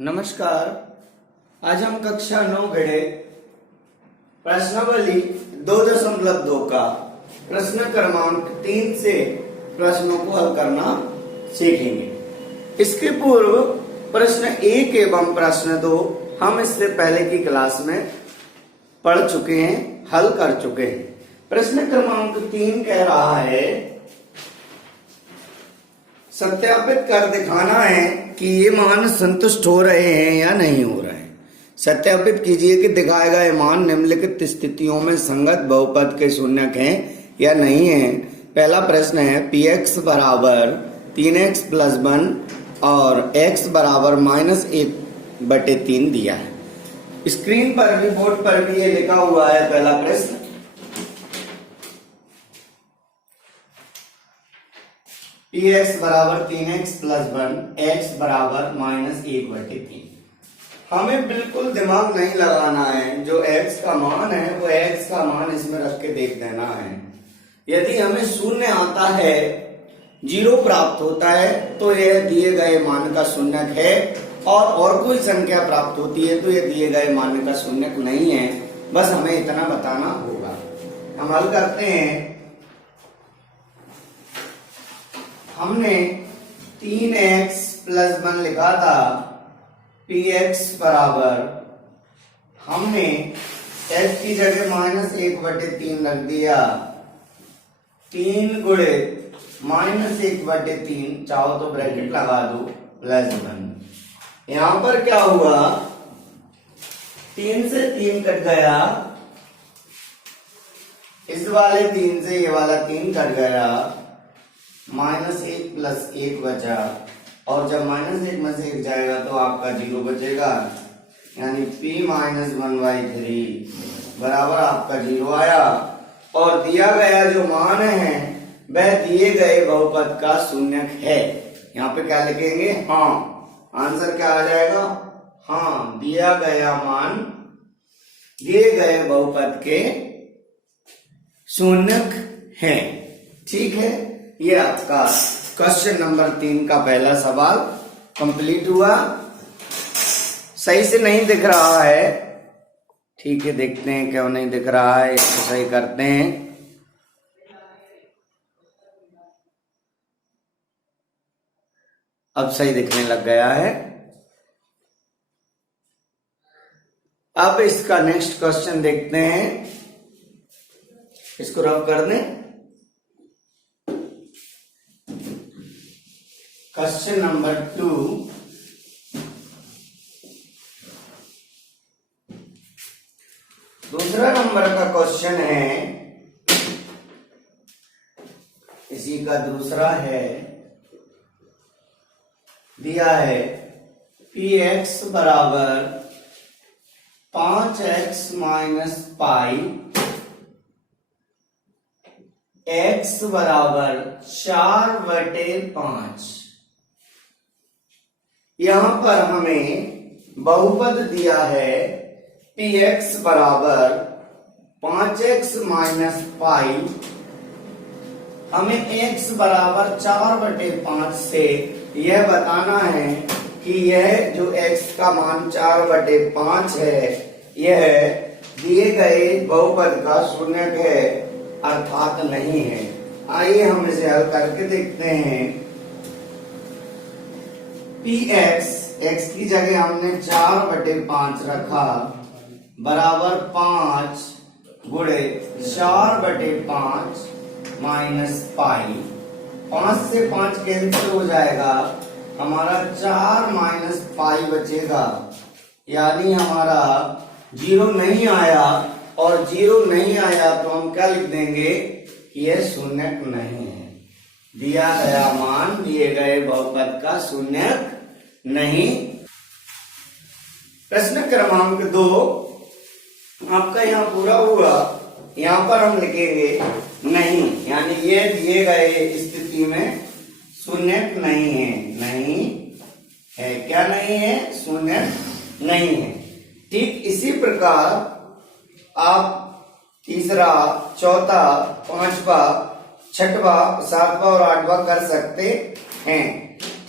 नमस्कार। आज हम कक्षा 9 गढ़े प्रश्नावली 2.2 का प्रश्न क्रमांक 3 से प्रश्नों को हल करना सीखेंगे। इसके पूर्व प्रश्न 1 एवं प्रश्न 2 हम इससे पहले की क्लास में पढ़ चुके हैं, हल कर चुके हैं। प्रश्न क्रमांक 3 कह रहा है सत्यापित कर दिखाना है कि ये मान संतुष्ट हो रहे हैं या नहीं हो रहे हैं। सत्यापित कीजिए कि दिखाए गए मान निम्नलिखित स्थितियों में संगत बहुपद के शून्यक हैं या नहीं हैं। पहला प्रश्न है px बराबर 3x प्लस 1 और x बराबर -1/3 दिया है। स्क्रीन पर भी बोर्ड पर भी ये लिखा हुआ है। पहला प्रश्न px बराबर 3x प्लस 1 x बराबर -1/3। हमें बिल्कुल दिमाग नहीं लगाना है। जो x का मान है वो x का मान इसमें रख के देख देना है। यदि हमें शून्य आता है, 0 प्राप्त होता है तो यह दिए गए मान का शून्यक है, और कोई संख्या प्राप्त होती है तो यह दिए गए मान का शून्यक नहीं है। बस हमें इतना बताना होगा। हम हल करते हैं। हमने 3x प्लस 1 लिखा था। px बराबर हमने x की जगह -1/3 रख दिया। 3 गुणे -1/3 चाहो तो ब्रैकेट लगा दो प्लस 1। यहां पर क्या हुआ, 3 से 3 कट गया, इस वाले 3 से ये वाला 3 कट गया, -1 प्लस 1 बचा, और जब -1 में से 1 जाएगा तो आपका 0 बचेगा, यानी p-1/3 बराबर आपका 0 आया। और दिया गया जो मान है वह दिए गए बहुपद का शून्यक है। यहाँ पे क्या लिखेंगे? हाँ। आंसर क्या आ जाएगा? हाँ, दिया गया मान दिए गए बहुपद के शून्यक है। ठीक है, ये आपका क्वेश्चन नंबर 3 का पहला सवाल कंप्लीट हुआ। सही से नहीं दिख रहा है, ठीक है, देखते हैं क्यों नहीं दिख रहा है, इसको सही करते हैं। अब सही दिखने लग गया है। अब इसका नेक्स्ट क्वेश्चन देखते हैं। इसको रब कर दें। क्वेश्चन नंबर 2, दूसरा नंबर का क्वेश्चन है, इसी का दूसरा है। दिया है px बराबर 5x माइनस पाई, x बराबर 4/5। यहां पर हमें बहुपद दिया है px बराबर 5x माइनस पाई। हमें x बराबर 4/5 से यह बताना है कि यह जो x का मान 4/5 है यह दिए गए बहुपद का शून्यक है, अर्थात नहीं है। आइए हम इसे हल करके देखते हैं। px, x की जगह हमने 4/5 रखा, बराबर 5 गुणे 4/5 माइनस पाई। 5 से 5 कैंसिल हो जाएगा, हमारा 4 माइनस पाई बचेगा, यानी हमारा 0 नहीं आया। और 0 नहीं आया तो हम क्या लिख देंगे? यह शून्यक नहीं है। दिया गया मान दिए गए बहुपद का शून्यक नहीं। प्रश्न क्रमांक 2 आपका यहाँ पूरा हुआ। यहाँ पर हम लिखेंगे नहीं, यानी ये दिए गए स्थिति में शून्यक नहीं है। नहीं है, क्या नहीं है? शून्यक नहीं है। ठीक इसी प्रकार आप तीसरा, चौथा, पांचवा, छठवां, सातवां और आठवां कर सकते हैं।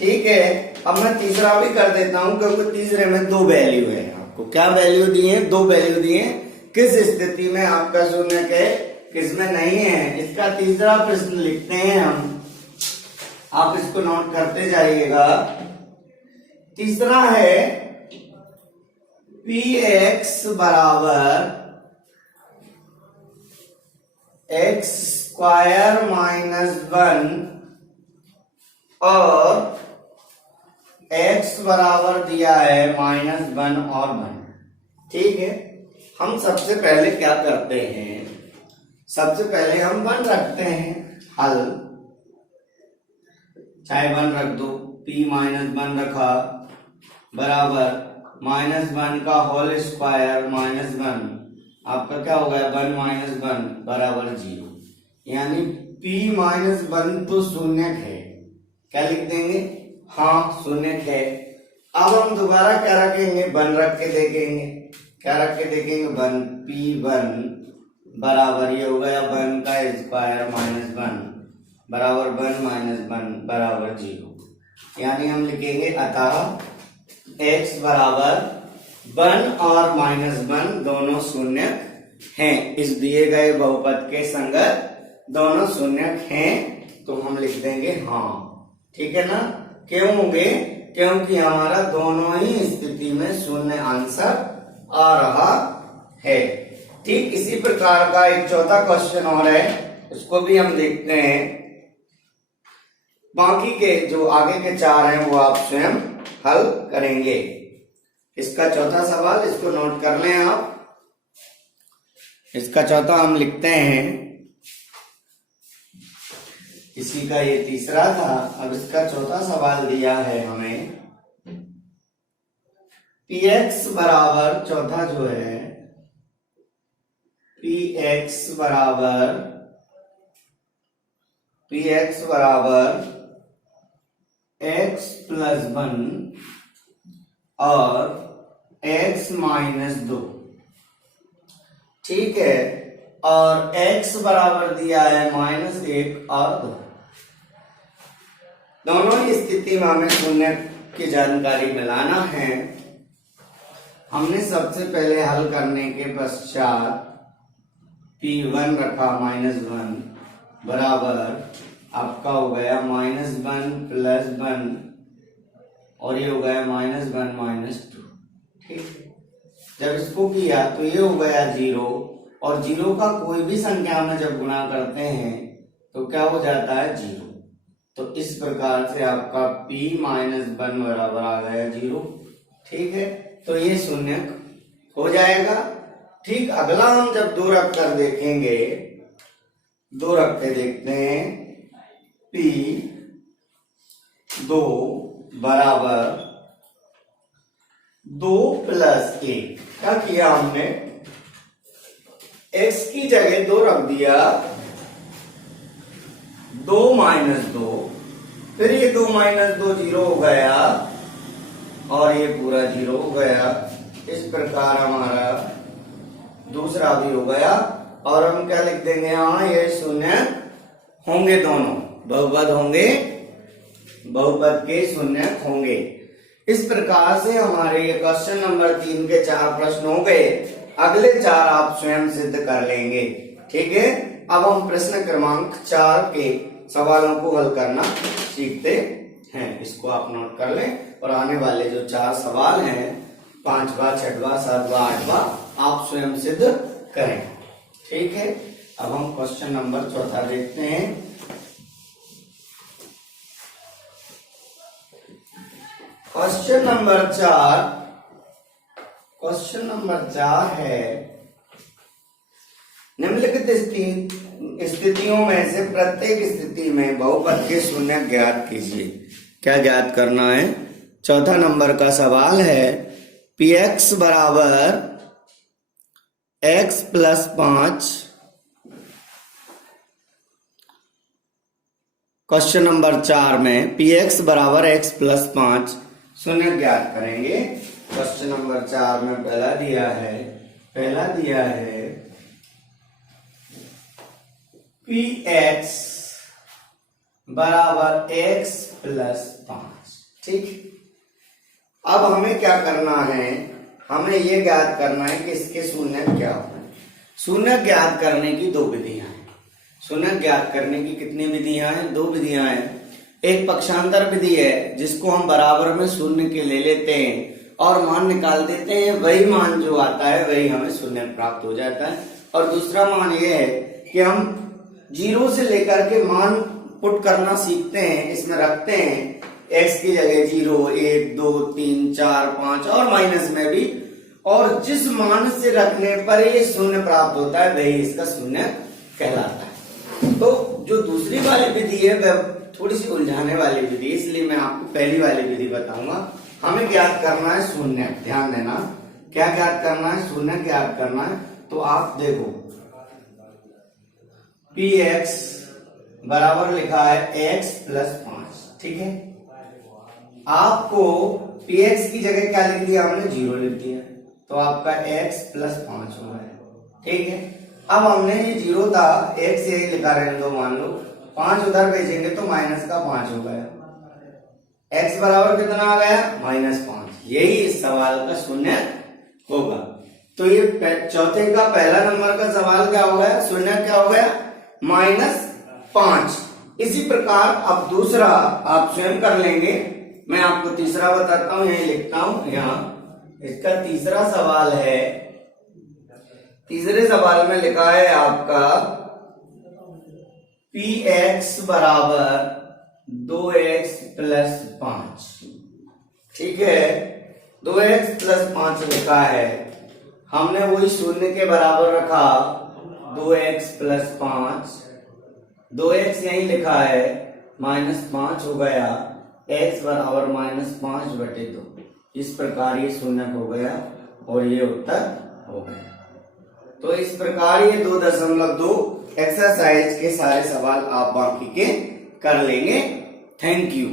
ठीक है, अब मैं तीसरा भी कर देता हूं क्योंकि तीसरे में दो वैल्यू है। आपको क्या वैल्यू दी है? दो वैल्यू दी है। किस स्थिति में आपका शून्य है, किसमें नहीं है, इसका तीसरा प्रश्न लिखते हैं हम। आप इसको नोट करते जाइएगा। तीसरा है पी एक्स बराबर एक्स स्क्वायर माइनस 1 और x बराबर दिया है -1 और 1। ठीक है, हम सबसे पहले क्या करते हैं, सबसे पहले हम 1 रखते हैं हल, चाहे 1 रख दो, p -1 रखा बराबर -1 का होल स्क्वायर -1, आपका क्या हो गया 1 - 1 बराबर 0, यानी p -1 तो शून्य है। क्या लिख देंगे? हाँ शून्य है। अब हम दोबारा क्या रखेंगे? 1 रख के देखेंगे। क्या रख के देखेंगे? 1 p1 बराबर ये हो गया 1 का स्क्वायर -1 बराबर 1 - 1 बराबर 0, यानी हम लिखेंगे अतः x बराबर 1 और -1 दोनों शून्य हैं। इस दिए गए बहुपद के संगत दोनों शून्य हैं, तो हम लिख देंगे हाँ। ठीक है ना? क्यों होंगे? क्योंकि हमारा दोनों ही स्थिति में शून्य आंसर आ रहा है। ठीक इसी प्रकार का एक चौथा क्वेश्चन और है, उसको भी हम देखते हैं। बाकी के जो आगे के 4 हैं वो आप स्वयं हल करेंगे। इसका चौथा सवाल, इसको नोट कर लें आप। इसका चौथा हम लिखते हैं, इसी का ये तीसरा था। अब इसका चौथा सवाल दिया है हमें px बराबर, चौथा जो है px बराबर x + 1 और x - 2। ठीक है, और x बराबर दिया है -1 और 2। दोनों ही स्थिति में हमें शून्य की जानकारी मिलाना है। हमने सबसे पहले हल करने के पश्चात p1 रखा -1 बराबर आपका हो गया -1 + 1 और ये हो गया -1 - 2। ठीक, जब इसको किया तो ये हो गया 0, और 0 का कोई भी संख्या में जब गुणा करते हैं तो क्या हो जाता है? 0। तो इस प्रकार से आपका p -1 बराबर आ गया 0। ठीक है, तो ये शून्य हो जाएगा। ठीक, अगला हम जब 2 रख कर देखेंगे, 2 रख के देखते हैं, p2 बराबर 2 + 1। क्या किया हमने? x की जगह 2 रख दिया, 2 - 2, फिर ये 2 - 2 0 हो गया और ये पूरा 0 हो गया। इस प्रकार हमारा दूसरा भी हो गया, और हम क्या लिख देंगे? हाँ ये शून्य होंगे, दोनों बहुपद होंगे, बहुपद के शून्य होंगे। इस प्रकार से हमारे ये क्वेश्चन नंबर 3 के 4 प्रश्न हो गए। अगले 4 आप स्वयं सिद्ध कर लेंगे। ठीक है, अब हम प्रश्न क्रमांक 4 के सवालों को हल करना सीखते हैं। इसको आप नोट कर लें, और आने वाले जो 4 सवाल हैं, 5वां, 6वां, 7वां, 8वां, आप स्वयं सिद्ध करें। ठीक है, अब हम क्वेश्चन नंबर 4 देखते हैं। क्वेश्चन नंबर 4 है, निम्नलिखित स्थितियों में से प्रत्येक स्थिति में बहुपद के शून्य ज्ञात कीजिए। क्या ज्ञात करना है? चौथा नंबर का सवाल है, px बराबर x + 5। क्वेश्चन नंबर 4 में px बराबर x + 5 शून्य ज्ञात करेंगे। क्वेश्चन नंबर 4 में पहला दिया है px बराबर x + 5। ठीक। अब हमें क्या करना है, हमें ये ज्ञात करना है कि इसके शून्य क्या हो। शून्य ज्ञात करने की दो विधियां हैं। शून्य ज्ञात करने की कितनी विधियां हैं? दो विधियां हैं। एक पक्षांतर विधि है जिसको हम बराबर में शून्य के ले लेते हैं और मान निकाल देते हैं, वही मान जो आता है वही हमें शून्य प्राप्त हो जाता है। और दूसरा मान ये है कि हम जीरो से लेकर के मान पुट करना सीखते हैं, इसमें रखते हैं x की जगह 0, 1, 2, 3, 4, 5 और माइनस में भी, और जिस मान से रखने पर ये शून्य प्राप्त होता है वही इसका शून्य कहलाता है। तो जो दूसरी वाली विधि है वह थोड़ी सी उलझाने वाली विधि, इसलिए मैं आपको पहली वाली विधि बताऊंगा। हमें ज्ञात करना है शून्य, ध्यान देना, क्या ज्ञात करना है? शून्य ज्ञात करना है। तो आप देखो px बराबर लिखा है x प्लस 5, ठीक है। आपको px की जगह क्या लिख दिया हमने? 0 लिख दिया, तो आपका x प्लस 5 हो गया, ठीक है। अब हमने ये 0 था, x से लिखा रहने दो, मान लो 5 उधर भेजेंगे तो माइनस का 5 हो गया, x बराबर कितना आ गया? -5। यही इस सवाल का शून्य होगा। तो ये चौथे का पहला नंबर का सवाल क्या हो गया? शून्य क्या हो गया? -5। इसी प्रकार अब दूसरा आप स्वयं कर लेंगे, मैं आपको तीसरा बताता हूं, यही लिखता हूं यहाँ। इसका तीसरा सवाल है, तीसरे सवाल में लिखा है आपका px बराबर 2x प्लस 5, ठीक है। 2x प्लस 5 लिखा है, हमने वही शून्य के बराबर रखा, 2x प्लस 5, 2x यही लिखा है, -5 हो गया, x बराबर -5/2। इस प्रकार ये शून्य हो गया और ये उत्तर हो गया। तो इस प्रकार ये 2.2 एक्सरसाइज के सारे सवाल आप बाकी के कर लेंगे। Thank you.